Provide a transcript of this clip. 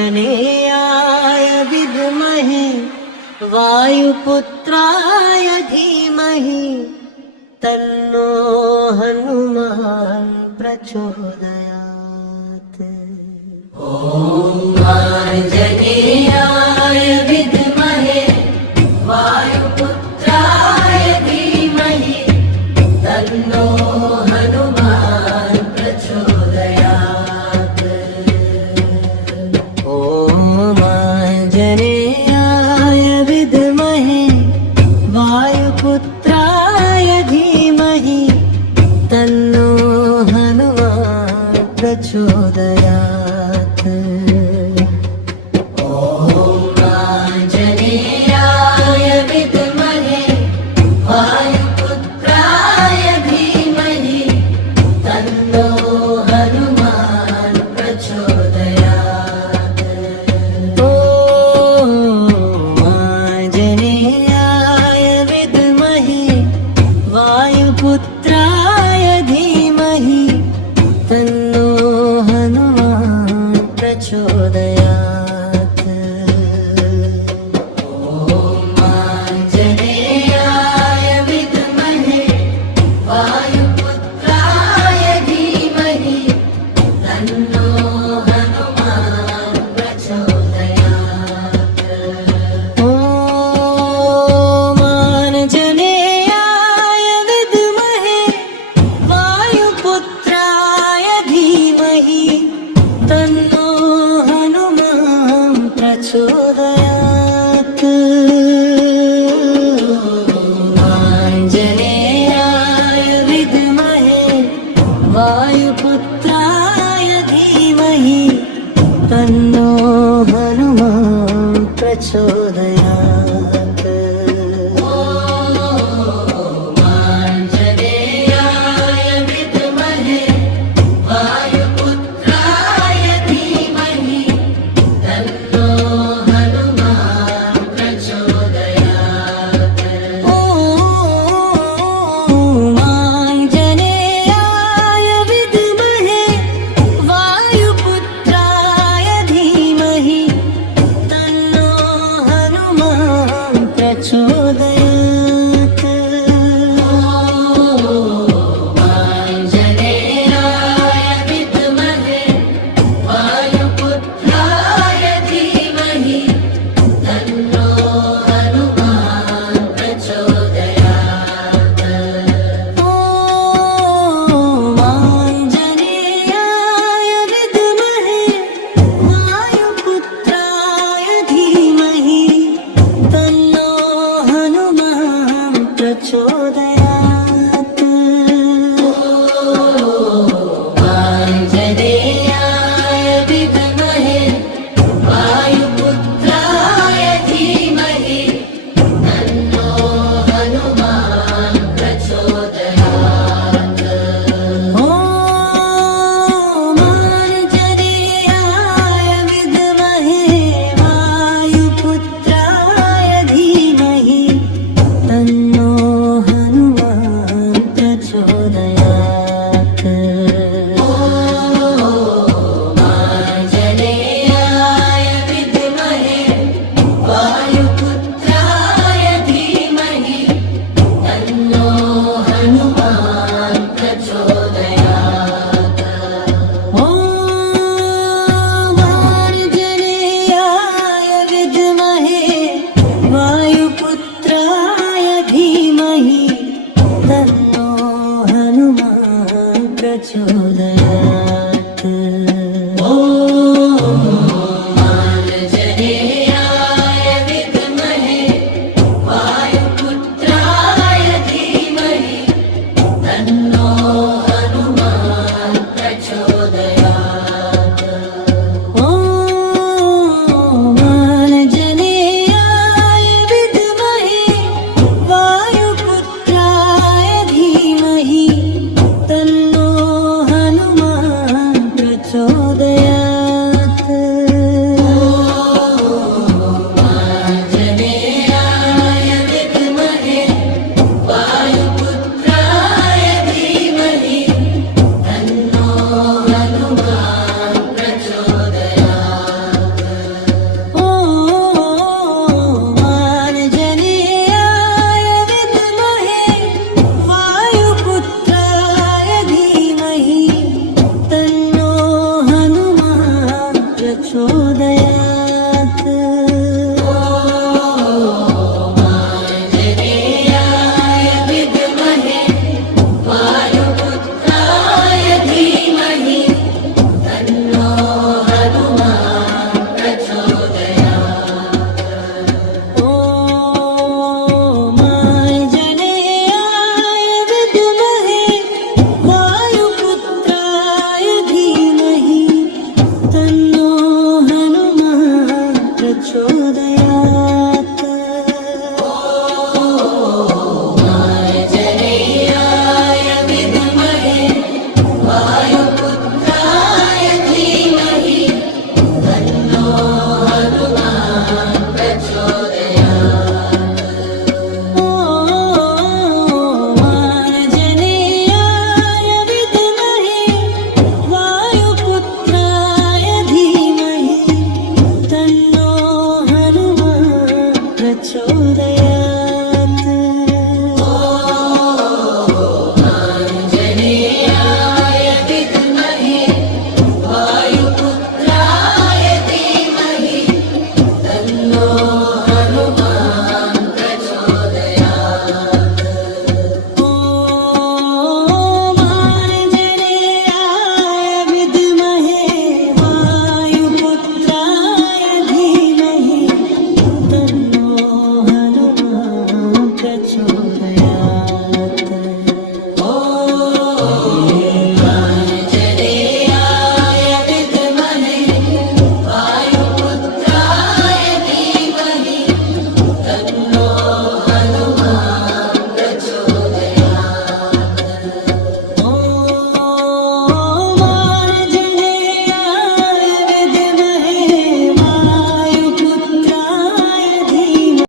आञ्जनेयाय विद्महे वायुपुत्राय धीमहि तन्नो हनुमान् प्रचोदयात्। ॐ आञ्जनेयाय विद्महे वायुपुत्राय धीमहि तन्नो हनुमान् प्रचोदयात्। ॐ आञ्जनेयाय विद्महे वायुपुत्राय धीमहि तन्नो हनुमान् प्रचोदयात्। ॐ आञ्जनेयाय विद्महे वायुपुत्राय धीमहि तन्नो हनुमान् प्रचोदयात्। ॐ आञ्जनेयाय विद्महे वायुपुत्राय धीमहि तन्नो हनुमान् प्रचोदयात्। ॐ आञ्जनेयाय विद्महे वायुपुत्राय धीमहि तन्नो हनुमान् प्रचोदयात्। ॐ आञ्जनेयाय विद्महे वायुपुत्राय धीमहि तन्नो हनुमान् प्रचोदयात्। आञ्जनेयाय विद्महे वायुपुत्राय धीमहि तन्नो हनुमान् प्रचोदयात्। आञ्जनेयाय विद्महे वायुपुत्राय धीमहि तन्नो हनुमान् प्रचोदयात्। ॐ आञ्जनेयाय विद्महे वायुपुत्राय धीमहि तन्नो हनुमान् प्रचोदयात्। आञ्जनेयाय विद्महे वायुपुत्राय धीमहि तन्नो हनुमान् प्रचोदयात्। ॐ आञ्जनेयाय विद्महे वायुपुत्राय धीमहि तन्नो हनुमान् प्रचोदयात्। आञ्जनेयाय विद्महे वायुपुत्राय धीमहि तन्नो हनुमान् प्रचोदयात्। ॐ आञ्जनेयाय विद्महे वायुपुत्राय धीमहि तन्नो हनुमान् प्रचोदयात्। ॐ आञ्जनेयाय विद्महे वायुपुत्राय धीमहि तन्नो हनुमान् प्रचोदयात्। ॐ आञ्जनेयाय विद्महे वायुपुत्राय धीमहि तन्नो हनुमान् प्रचोदयात्।